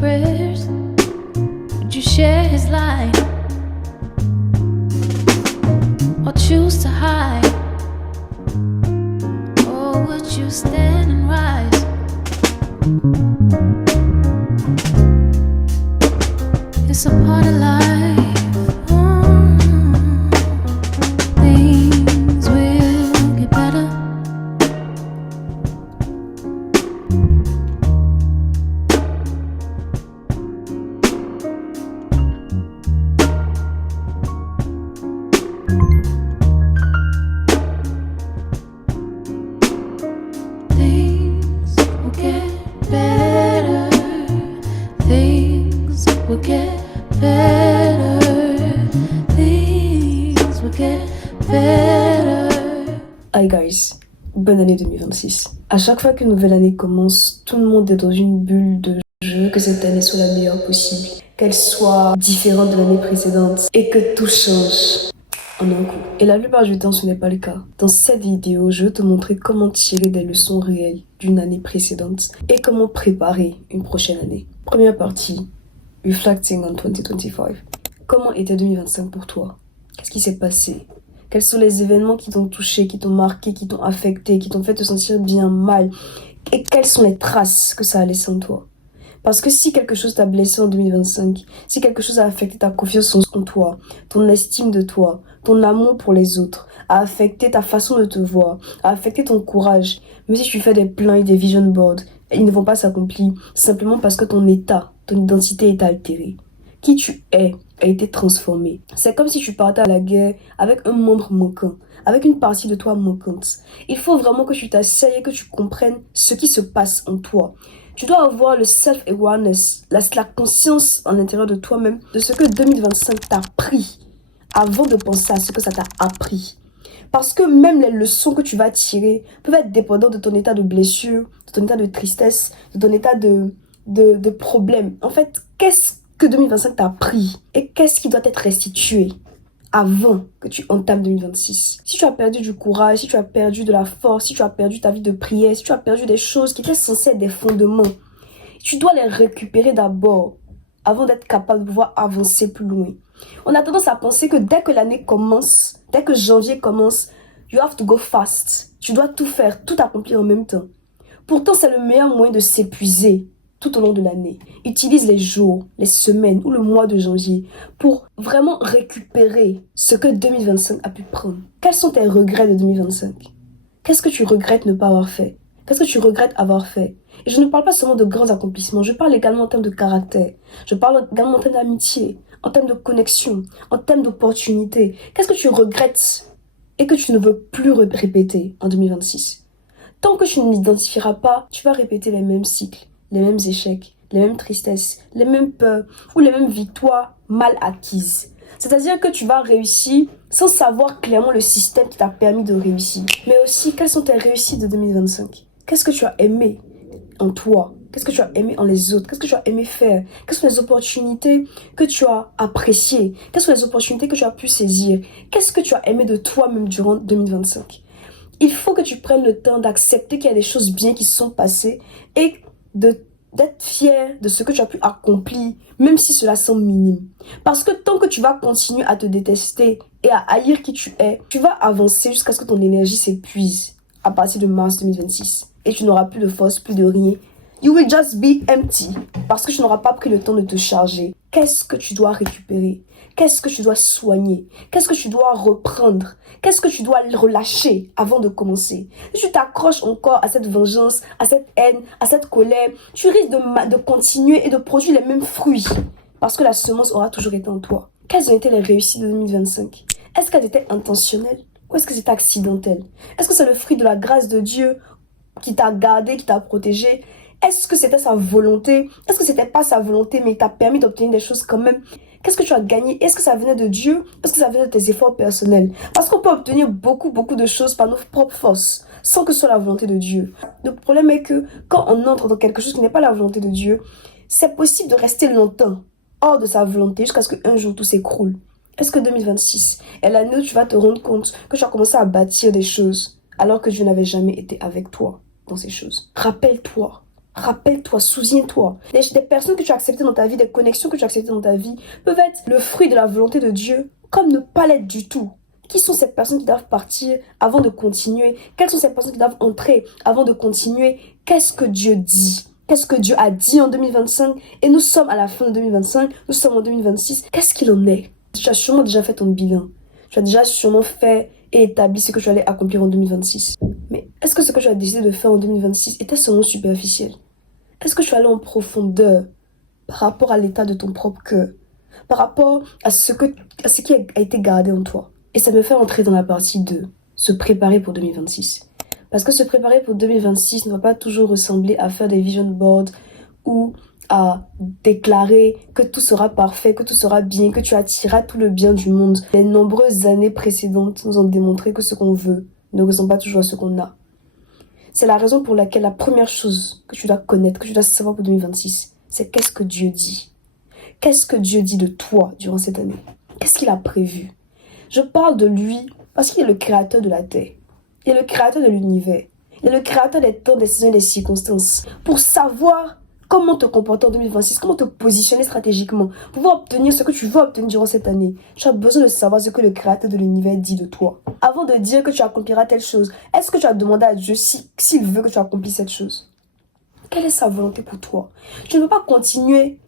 prayers? Would you share his light? Or choose to hide? Or would you stand and rise? It's a part of life. Things will get better. Things will get better. Things will get better. Things will get better. Hi guys, bonne année 2026. À chaque fois qu'une nouvelle année commence, tout le monde est dans une bulle de jeu, que cette année soit la meilleure possible, qu'elle soit différente de l'année précédente et que tout change en un coup. Et la plupart du temps, ce n'est pas le cas. Dans cette vidéo, je vais te montrer comment tirer des leçons réelles d'une année précédente et comment préparer une prochaine année. Première partie, Reflecting on 2025. Comment était 2025 pour toi? Qu'est-ce qui s'est passé? Quels sont les événements qui t'ont touché, qui t'ont marqué, qui t'ont affecté, qui t'ont fait te sentir bien, mal? Et quelles sont les traces que ça a laissées en toi? Parce que si quelque chose t'a blessé en 2025, si quelque chose a affecté ta confiance en toi, ton estime de toi, ton amour pour les autres, a affecté ta façon de te voir, a affecté ton courage, même si tu fais des plans et des vision boards, ils ne vont pas s'accomplir simplement parce que ton état, ton identité est altérée. Qui tu es a été transformé. C'est comme si tu partais à la guerre avec un membre manquant, avec une partie de toi manquante. Il faut vraiment que tu t'asseyes et que tu comprennes ce qui se passe en toi. Tu dois avoir le self-awareness, la conscience en l'intérieur de toi-même de ce que 2025 t'a pris avant de penser à ce que ça t'a appris. Parce que même les leçons que tu vas tirer peuvent être dépendantes de ton état de blessure, de ton état de tristesse, de ton état de problème. En fait, qu'est-ce que 2025 t'a appris et qu'est-ce qui doit être restitué avant que tu entames 2026. Si tu as perdu du courage, si tu as perdu de la force, si tu as perdu ta vie de prière, si tu as perdu des choses qui étaient censées être des fondements, tu dois les récupérer d'abord avant d'être capable de pouvoir avancer plus loin. On a tendance à penser que dès que l'année commence, dès que janvier commence, you have to go fast. Tu dois tout faire, tout accomplir en même temps. Pourtant, c'est le meilleur moyen de s'épuiser tout au long de l'année. Utilise les jours, les semaines ou le mois de janvier pour vraiment récupérer ce que 2025 a pu prendre. Quels sont tes regrets de 2025? Qu'est-ce que tu regrettes ne pas avoir fait? Qu'est-ce que tu regrettes avoir fait? Et je ne parle pas seulement de grands accomplissements, je parle également en termes de caractère. Je parle également en termes d'amitié, en termes de connexion, en termes d'opportunité. Qu'est-ce que tu regrettes et que tu ne veux plus répéter en 2026? Tant que tu ne l'identifieras pas, tu vas répéter les mêmes cycles, les mêmes échecs, les mêmes tristesses, les mêmes peurs ou les mêmes victoires mal acquises. C'est-à-dire que tu vas réussir sans savoir clairement le système qui t'a permis de réussir. Mais aussi, quelles sont tes réussites de 2025? Qu'est-ce que tu as aimé en toi? Qu'est-ce que tu as aimé en les autres? Qu'est-ce que tu as aimé faire? Quelles sont les opportunités que tu as appréciées? Quelles sont les opportunités que tu as pu saisir? Qu'est-ce que tu as aimé de toi-même durant 2025? Il faut que tu prennes le temps d'accepter qu'il y a des choses bien qui se sont passées et d'être fier de ce que tu as pu accomplir, même si cela semble minime. Parce que tant que tu vas continuer à te détester et à haïr qui tu es, tu vas avancer jusqu'à ce que ton énergie s'épuise à partir de mars 2026. Et tu n'auras plus de force, plus de rien. You will just be empty. Parce que tu n'auras pas pris le temps de te charger. Qu'est-ce que tu dois récupérer? Qu'est-ce que tu dois soigner? Qu'est-ce que tu dois reprendre? Qu'est-ce que tu dois relâcher avant de commencer? Si tu t'accroches encore à cette vengeance, à cette haine, à cette colère, tu risques de continuer et de produire les mêmes fruits. Parce que la semence aura toujours été en toi. Quelles ont été les réussites de 2025? Est-ce qu'elles étaient intentionnelles? Ou est-ce que c'était accidentel? Est-ce que c'est le fruit de la grâce de Dieu qui t'a gardé, qui t'a protégé? Est-ce que c'était sa volonté? Est-ce que c'était pas sa volonté, mais il t'a permis d'obtenir des choses quand même? Qu'est-ce que tu as gagné? Est-ce que ça venait de Dieu? Est-ce que ça venait de tes efforts personnels? Parce qu'on peut obtenir beaucoup de choses par nos propres forces, sans que ce soit la volonté de Dieu. Le problème est que quand on entre dans quelque chose qui n'est pas la volonté de Dieu, c'est possible de rester longtemps hors de sa volonté jusqu'à ce qu'un jour tout s'écroule. Est-ce que 2026 est l'année où tu vas te rendre compte que tu as commencé à bâtir des choses alors que Dieu n'avait jamais été avec toi dans ces choses? Rappelle-toi Rappelle-toi, souviens-toi. Des personnes que tu as acceptées dans ta vie, des connexions que tu as acceptées dans ta vie peuvent être le fruit de la volonté de Dieu, comme ne pas l'être du tout. Qui sont ces personnes qui doivent partir avant de continuer? Quelles sont ces personnes qui doivent entrer avant de continuer? Qu'est-ce que Dieu dit? Qu'est-ce que Dieu a dit en 2025? Et nous sommes à la fin de 2025, nous sommes en 2026. Qu'est-ce qu'il en est? Tu as sûrement déjà fait ton bilan. Tu as déjà sûrement fait et établi ce que tu allais accomplir en 2026. Mais est-ce que ce que tu as décidé de faire en 2026 était seulement superficiel? Est-ce que tu allais en profondeur par rapport à l'état de ton propre cœur? Par rapport à ce qui a été gardé en toi? Et ça me fait entrer dans la partie de se préparer pour 2026. Parce que se préparer pour 2026 ne va pas toujours ressembler à faire des vision boards ou à déclarer que tout sera parfait, que tout sera bien, que tu attireras tout le bien du monde. Les nombreuses années précédentes nous ont démontré que ce qu'on veut ne ressemble pas toujours à ce qu'on a. C'est la raison pour laquelle la première chose que tu dois connaître, que tu dois savoir pour 2026, c'est qu'est-ce que Dieu dit. Qu'est-ce que Dieu dit de toi durant cette année? Qu'est-ce qu'il a prévu? Je parle de lui parce qu'il est le créateur de la terre. Il est le créateur de l'univers. Il est le créateur des temps, des saisons et des circonstances. Pour savoir comment te comporter en 2026, comment te positionner stratégiquement, pour pouvoir obtenir ce que tu veux obtenir durant cette année, tu as besoin de savoir ce que le créateur de l'univers dit de toi. Avant de dire que tu accompliras telle chose, est-ce que tu as demandé à Dieu s'il veut que tu accomplisses cette chose? Quelle est sa volonté pour toi? Tu ne peux pas continuer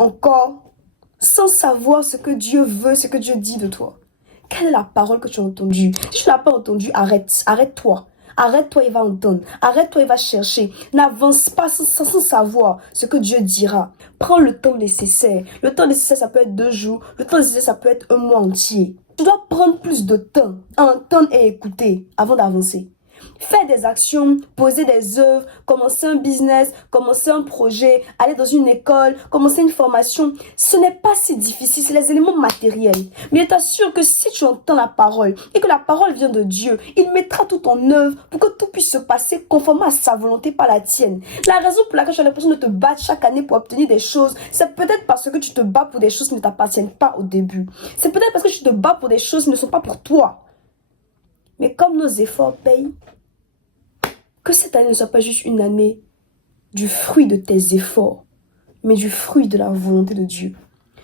encore sans savoir ce que Dieu veut, ce que Dieu dit de toi. Quelle est la parole que tu as entendue? Si tu ne l'as pas entendue, arrête-toi. Arrête-toi, il va entendre. Arrête-toi, il va chercher. N'avance pas sans savoir ce que Dieu dira. Prends le temps nécessaire. Le temps nécessaire, ça peut être 2 jours. Le temps nécessaire, ça peut être un mois entier. Tu dois prendre plus de temps à entendre et écouter avant d'avancer. Faire des actions, poser des œuvres, commencer un business, commencer un projet, aller dans une école, commencer une formation, ce n'est pas si difficile, c'est les éléments matériels. Mais je t'assure que si tu entends la parole et que la parole vient de Dieu, il mettra tout en œuvre pour que tout puisse se passer conformément à sa volonté, pas la tienne. La raison pour laquelle tu as l'impression de te battre chaque année pour obtenir des choses, c'est peut-être parce que tu te bats pour des choses qui ne t'appartiennent pas au début. C'est peut-être parce que tu te bats pour des choses qui ne sont pas pour toi. Mais comme nos efforts payent, que cette année ne soit pas juste une année du fruit de tes efforts, mais du fruit de la volonté de Dieu.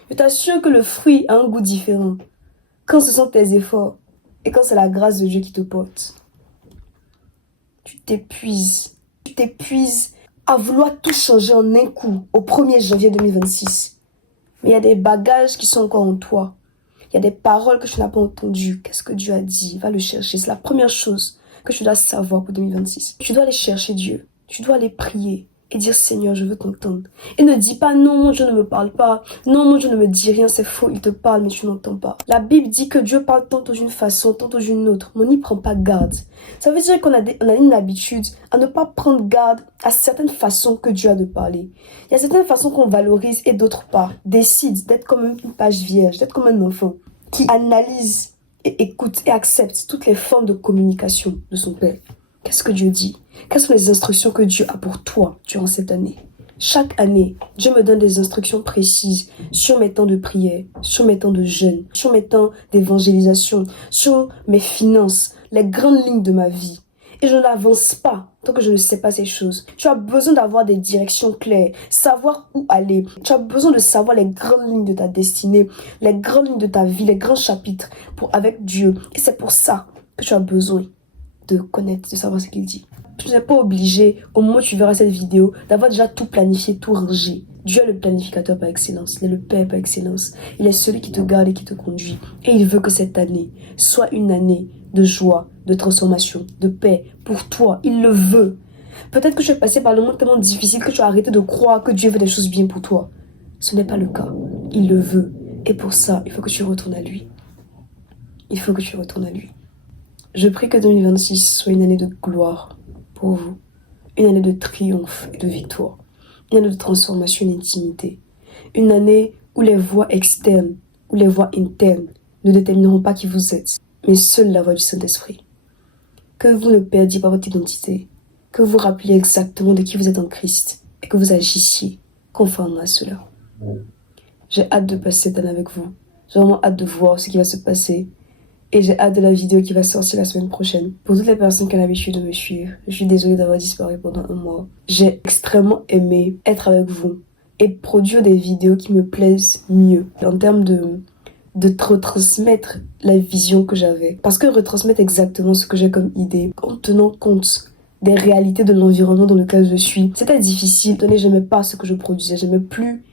Je t'assure que le fruit a un goût différent quand ce sont tes efforts et quand c'est la grâce de Dieu qui te porte. Tu t'épuises à vouloir tout changer en un coup au 1er janvier 2026. Mais il y a des bagages qui sont encore en toi. Il y a des paroles que tu n'as pas entendues. Qu'est-ce que Dieu a dit? Va le chercher. C'est la première chose que tu dois savoir pour 2026. Tu dois aller chercher Dieu. Tu dois aller prier et dire Seigneur, je veux t'entendre. Et ne dis pas non, mon Dieu ne me parle pas. Non, mon Dieu ne me dit rien, c'est faux, il te parle, mais tu n'entends pas. La Bible dit que Dieu parle tantôt d'une façon, tantôt d'une autre, mais on n'y prend pas garde. Ça veut dire qu'on a une habitude à ne pas prendre garde à certaines façons que Dieu a de parler. Il y a certaines façons qu'on valorise et d'autres pas. Décide d'être comme une page vierge, d'être comme un enfant qui analyse et écoute et accepte toutes les formes de communication de son Père. Qu'est-ce que Dieu dit? Quelles sont les instructions que Dieu a pour toi durant cette année? Chaque année, Dieu me donne des instructions précises sur mes temps de prière, sur mes temps de jeûne, sur mes temps d'évangélisation, sur mes finances, les grandes lignes de ma vie. Et je n'avance pas tant que je ne sais pas ces choses. Tu as besoin d'avoir des directions claires, savoir où aller. Tu as besoin de savoir les grandes lignes de ta destinée, les grandes lignes de ta vie, les grands chapitres avec Dieu. Et c'est pour ça que tu as besoin de connaître, de savoir ce qu'il dit. Tu n'es pas obligé, au moment où tu verras cette vidéo, d'avoir déjà tout planifié, tout rangé. Dieu est le planificateur par excellence, il est le Père par excellence. Il est celui qui te garde et qui te conduit. Et il veut que cette année soit une année de joie, de transformation, de paix pour toi. Il le veut. Peut-être que tu es passé par le moment tellement difficile que tu as arrêté de croire que Dieu veut des choses bien pour toi. Ce n'est pas le cas. Il le veut. Et pour ça, il faut que tu retournes à lui. Il faut que tu retournes à lui. Je prie que 2026 soit une année de gloire pour vous. Une année de triomphe et de victoire. Une année de transformation et d'intimité. Une année où les voix externes ou les voix internes ne détermineront pas qui vous êtes, mais seule la voix du Saint-Esprit. Que vous ne perdiez pas votre identité. Que vous rappeliez exactement de qui vous êtes en Christ et que vous agissiez conformément à cela. J'ai hâte de passer cette année avec vous. J'ai vraiment hâte de voir ce qui va se passer Et j'ai hâte de la vidéo qui va sortir la semaine prochaine. Pour toutes les personnes qui ont l'habitude de me suivre, je suis désolée d'avoir disparu pendant un mois. J'ai extrêmement aimé être avec vous et produire des vidéos qui me plaisent mieux en termes de retransmettre la vision que j'avais. Parce que retransmettre exactement ce que j'ai comme idée, en tenant compte des réalités de l'environnement dans lequel je suis, c'était difficile. J'aimais pas ce que je produisais, j'aimais plus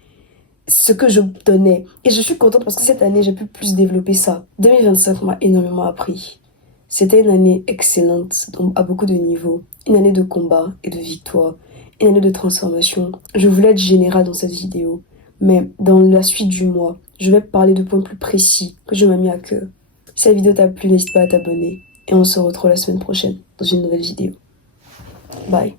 ce que je donnais. Et je suis contente parce que cette année, j'ai pu plus développer ça. 2025 m'a énormément appris. C'était une année excellente à beaucoup de niveaux. Une année de combat et de victoire. Une année de transformation. Je voulais être générale dans cette vidéo. Mais dans la suite du mois, je vais parler de points plus précis que je m'ai mis à cœur. Si la vidéo t'a plu, n'hésite pas à t'abonner. Et on se retrouve la semaine prochaine dans une nouvelle vidéo. Bye.